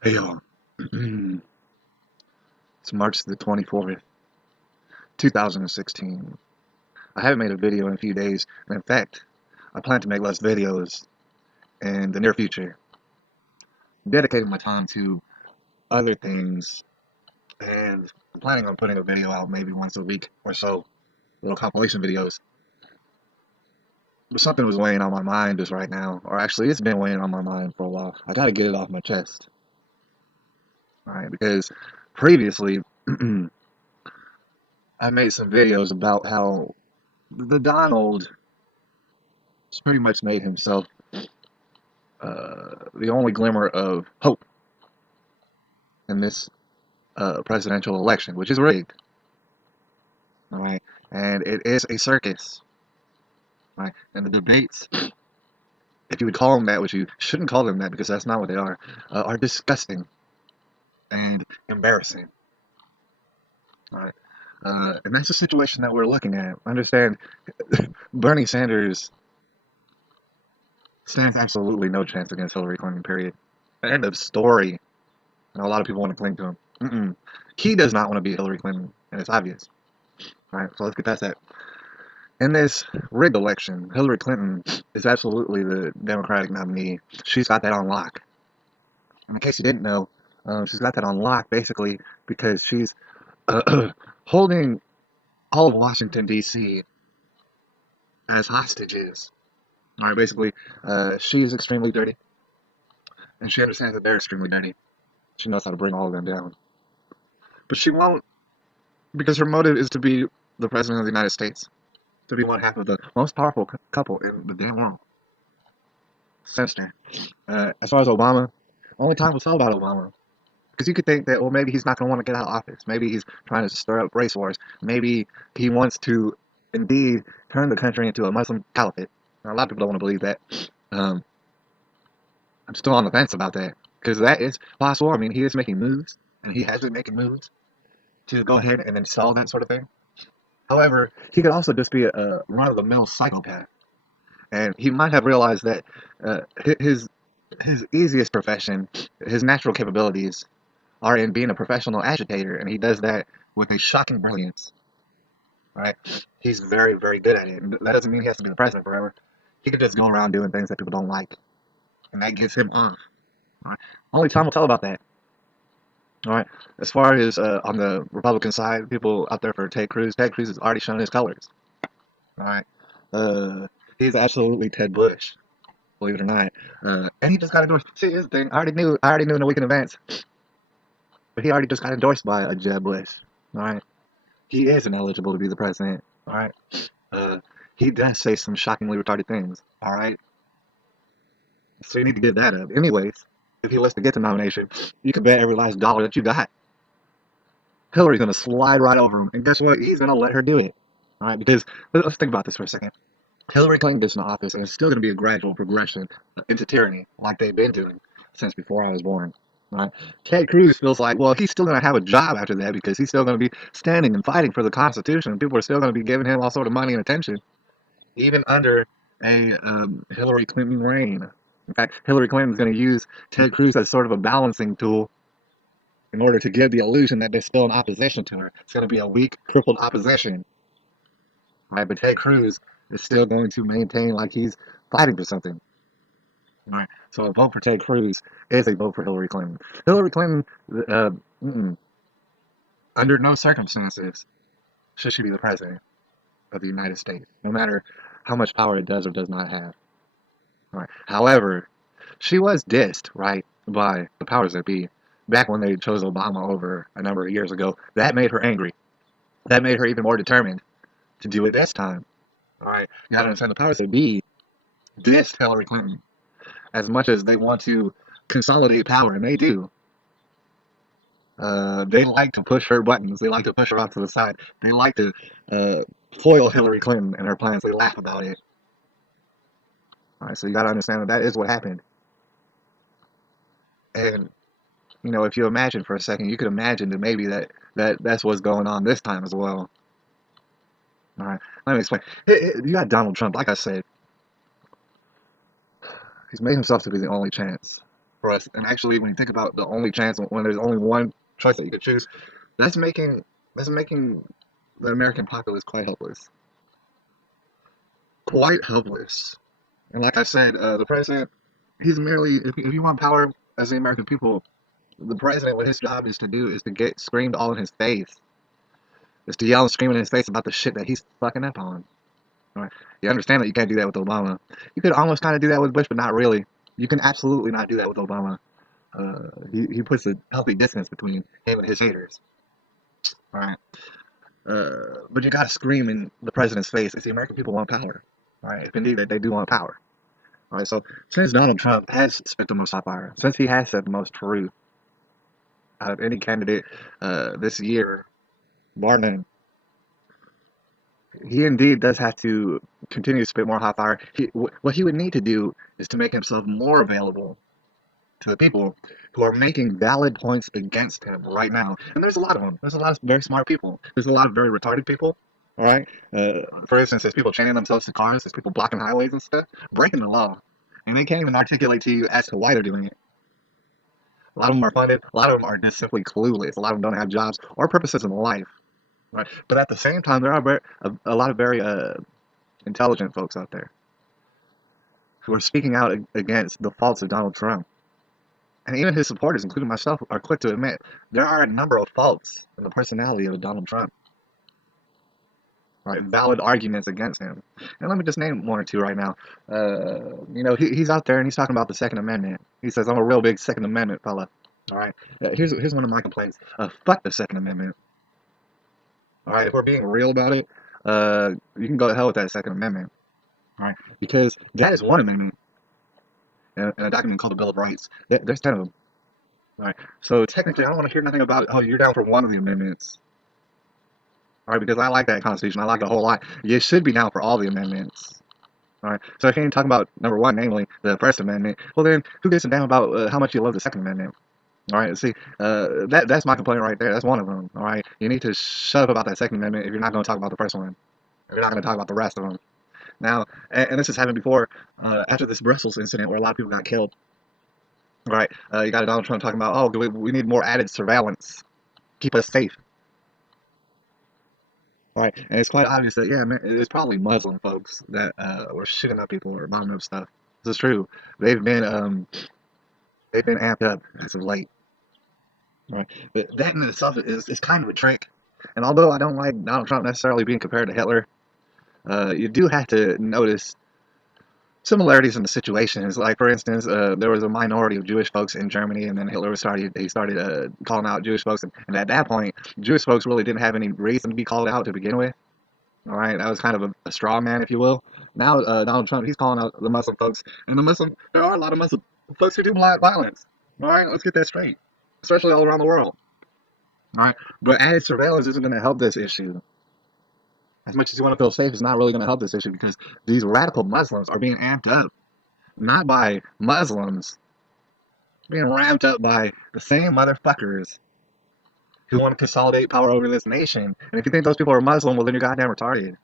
Hey y'all, it's March the 24th, 2016. I haven't made a video in a few days, and in fact, I plan to make less videos in the near future. I'm dedicating my time to other things, and I'm planning on putting a video out maybe once a week or so, little compilation videos. But something was weighing on my mind just right now, or actually, it's been weighing on my mind for a while. I gotta get it off my chest, alright? Because previously, I made some videos about how the Donald pretty much made himself the only glimmer of hope in this presidential election, which is rigged. All right, and it is a circus. Right, and the debates, if you would call them that, which you shouldn't call them that because that's not what they are disgusting and embarrassing. All right, and that's the situation that we're looking at. Understand, Bernie Sanders stands absolutely no chance against Hillary Clinton. Period. End of story. And a lot of people want to cling to him. He does not want to beat Hillary Clinton, and it's obvious. All right, so let's get past that. In this rigged election, Hillary Clinton is absolutely the Democratic nominee. She's got that on lock. And in case you didn't know, she's got that on lock basically because she's holding all of Washington, D.C. as hostages. All right, basically, she is extremely dirty, and she understands that they're extremely dirty. She knows how to bring all of them down. But she won't because her motive is to be the President of the United States, to be one half of the most powerful couple in the damn world. Sinister. As far as Obama, only time will tell about Obama. Because you could think that, well, maybe he's not going to want to get out of office. Maybe he's trying to stir up race wars. Maybe he wants to, indeed, turn the country into a Muslim caliphate. Now, a lot of people don't want to believe that. Um, I'm still on the fence about that. Because that is possible. I mean, he is making moves, and he has been making moves to go ahead and install that sort of thing. However, he could also just be a run-of-the-mill psychopath. And he might have realized that uh, his his easiest profession, his natural capabilities, are in being a professional agitator, and he does that with a shocking brilliance. Right? He's very, very good at it. And that doesn't mean he has to be the president forever. He could just go around doing things that people don't like, and that gets him off. Right? Only time will tell about that. All right. As far as on the Republican side, people out there for Ted Cruz. Ted Cruz has already shown his colors. All right. Uh, he's absolutely Ted Bush, believe it or not. And he just got endorsed. See, here's the thing. I already knew in a week in advance, but he already just got endorsed by a Jeb Bush. All right. He is ineligible to be the president. All right. Uh, he does say some shockingly retarded things. All right. So you need to give that up. Anyways, if he was to get the nomination, you can bet every last dollar that you got. Hillary's going to slide right over him. And guess what? He's going to let her do it. All right. Because let's think about this for a second. Hillary Clinton gets in office, and it's still going to be a gradual progression into tyranny, like they've been doing since before I was born. Right? Ted Cruz feels like, well, he's still going to have a job after that because he's still going to be standing and fighting for the Constitution. People are still going to be giving him all sort of money and attention, even under a Hillary Clinton reign. In fact, Hillary Clinton is going to use Ted Cruz as sort of a balancing tool in order to give the illusion that there's still an opposition to her. It's going to be a weak, crippled opposition. Right? But Ted Cruz is still going to maintain like he's fighting for something. Right. So a vote for Ted Cruz is a vote for Hillary Clinton. Hillary Clinton, uh, under no circumstances should she be the president of the United States, no matter how much power it does or does not have. Right. However, she was dissed, right, by the powers that be back when they chose Obama over a number of years ago. That made her angry. That made her even more determined to do it this time. All right. You gotta understand the powers that be dissed Hillary Clinton as much as they want to consolidate power, and they do. They like to push her buttons. They like to push her off to the side. They like to uh, foil Hillary Clinton and her plans. They laugh about it. All right, so you got to understand that that is what happened. And you know, if you imagine for a second, you could imagine that maybe that's what's going on this time as well. All right, let me explain. You got Donald Trump. Like I said, he's made himself to be the only chance. for us. And actually, when you think about the only chance, when there's only one choice that you could choose, that's making that's making the American populace quite helpless. Quite helpless. And like I said, the president, he's merely, if you want power as the American people, the president, what his job is to do is to get screamed all in his face. Is to yell and scream in his face about the shit that he's fucking up on. Right? You understand that you can't do that with Obama. You could almost kind of do that with Bush, but not really. You can absolutely not do that with Obama. He puts a healthy distance between him and his haters. All right. But you gotta scream in the president's face if the American people want power. All right. If indeed that they do want power. All right. So since Donald Trump has spit the most hot fire, since he has said the most truth out of any candidate this year, bar none, he indeed does have to continue to spit more hot fire. What he would need to do is to make himself more available to the people who are making valid points against him right now. And there's a lot of them. There's a lot of very smart people. There's a lot of very retarded people. All right. For instance, there's people chaining themselves to cars. There's people blocking highways and stuff, breaking the law, and they can't even articulate to you as to why they're doing it. A lot of them are funded. A lot of them are just simply clueless. A lot of them don't have jobs or purposes in life. Right. But at the same time, there are a lot of very intelligent folks out there who are speaking out against the faults of Donald Trump. And even his supporters, including myself, are quick to admit there are a number of faults in the personality of Donald Trump. Right, valid arguments against him. And let me just name one or two right now. He's out there and he's talking about the Second Amendment. He says, I'm a real big Second Amendment fella. All right, here's one of my complaints. Fuck the Second Amendment. All right, if we're being real about it, you can go to hell with that Second Amendment. All right, because that is one amendment in a document called the Bill of Rights. There's 10 of them. All right, so technically, I don't want to hear nothing about, oh, you're down for one of the amendments. All right, because I like that Constitution. I like it a whole lot. You should be down for all the amendments. All right, so if you ain't talking about number one, namely the First Amendment, well then, who gives a damn about how much you love the Second Amendment? All right, see, that's my complaint right there. That's one of them. All right, you need to shut up about that Second Amendment if you're not going to talk about the first one. If you're not going to talk about the rest of them. Now, and this has happened before, after this Brussels incident where a lot of people got killed. All right, you got Donald Trump talking about, oh, we need more added surveillance, keep us safe. All right, and it's quite obvious that, yeah, man, it's probably Muslim folks that were shooting up people or bombing up stuff. This is true. They've been amped up as of late. Right. But that in itself is kind of a trick. And although I don't like Donald Trump necessarily being compared to Hitler, you do have to notice similarities in the situations. Like, for instance, there was a minority of Jewish folks in Germany, and then Hitler started calling out Jewish folks. And at that point, Jewish folks really didn't have any reason to be called out to begin with. All right, that was kind of a straw man, if you will. Now, Donald Trump, he's calling out the Muslim folks. And there are a lot of Muslim folks who do violence. All right, let's get that straight. Especially all around the world. All right, but added surveillance isn't going to help this issue. As much as you want to feel safe, it's not really going to help this issue because these radical Muslims are being amped up, not by Muslims, being ramped up by the same motherfuckers who want to consolidate power over this nation. And if you think those people are Muslim, well, then you're goddamn retarded.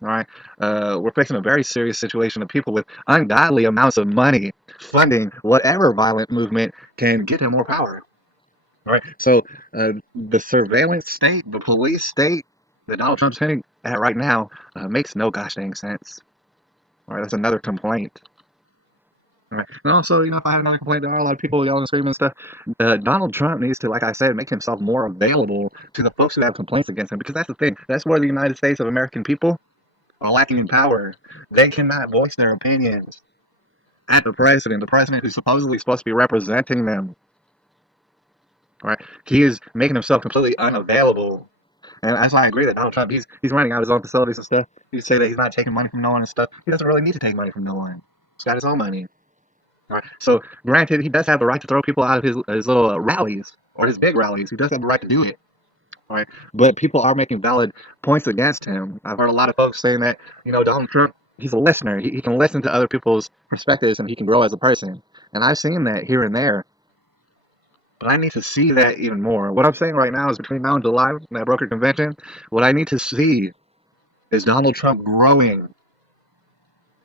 All right, we're facing a very serious situation of people with ungodly amounts of money funding whatever violent movement can get them more power. All right, so the surveillance state, the police state that Donald Trump's hinting at right now makes no gosh dang sense. All right, that's another complaint. All right, and also, if I have another complaint, there are a lot of people yelling and screaming and stuff. Donald Trump needs to, like I said, make himself more available to the folks who have complaints against him, because that's the thing. That's where the United States of American people are lacking in power. They cannot voice their opinions at the president who's supposedly supposed to be representing them. All right, he is making himself completely unavailable, and as I agree that Donald Trump, he's running out his own facilities and stuff. You say that he's not taking money from no one and stuff. He doesn't really need to take money from no one. He's got his own money. All right, so granted, he does have the right to throw people out of his little rallies or his big rallies. He does have the right to do it. All right, but people are making valid points against him. I've heard a lot of folks saying that, Donald Trump, he's a listener. He can listen to other people's perspectives and he can grow as a person. And I've seen that here and there. But I need to see that even more. What I'm saying right now is between now and July, that broker convention, what I need to see is Donald Trump growing.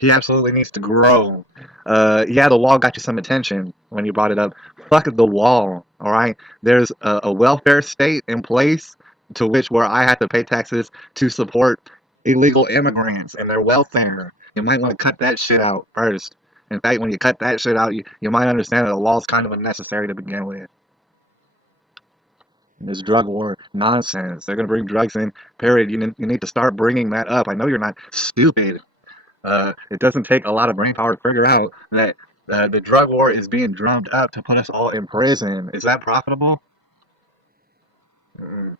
He absolutely needs to grow. Yeah, the wall got you some attention when you brought it up. Fuck the wall, all right? There's a welfare state in place to which where I have to pay taxes to support illegal immigrants and their welfare. You might want to cut that shit out first. In fact, when you cut that shit out, you might understand that the wall's kind of unnecessary to begin with. This drug war nonsense. They're going to bring drugs in, period. You need to start bringing that up. I know you're not stupid. It doesn't take a lot of brain power to figure out that the drug war is being drummed up to put us all in prison. Is that profitable? Mm-mm.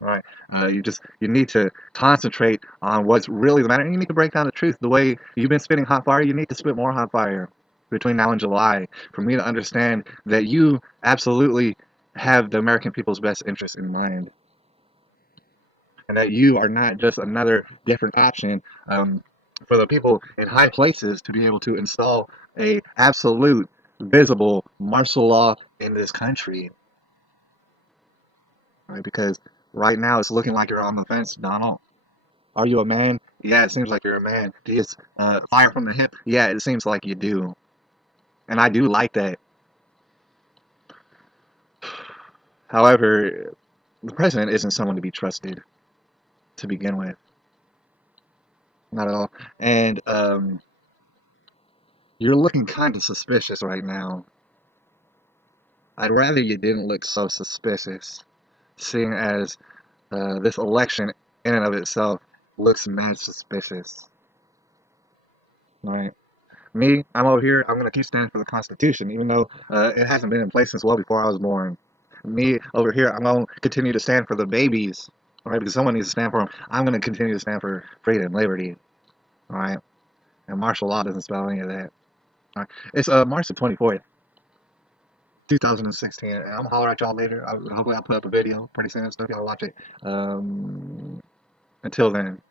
Right. You need to concentrate on what's really the matter. And you need to break down the truth. The way you've been spitting hot fire, you need to spit more hot fire between now and July for me to understand that you absolutely have the American people's best interest in mind, and that you are not just another different option for the people in high places to be able to install a absolute visible martial law in this country, right? Because right now it's looking like you're on the fence, Donald. Are you a man? Yeah, it seems like you're a man. Do you fire from the hip? Yeah, it seems like you do, and I do like that. However, the president isn't someone to be trusted to begin with, not at all. And you're looking kind of suspicious right now. I'd rather you didn't look so suspicious, seeing as this election in and of itself looks mad suspicious. Right? Me, I'm over here. I'm gonna keep standing for the Constitution, even though it hasn't been in place since well before I was born. Me over here, I'm gonna continue to stand for the babies. All right, because someone needs to stand for them. I'm gonna continue to stand for freedom, liberty. All right, and martial law doesn't spell any of that. All right, it's March the 24th. 2016, and I'm gonna holler at y'all later. Hopefully, I'll put up a video pretty soon and stuff. Y'all watch it. Until then.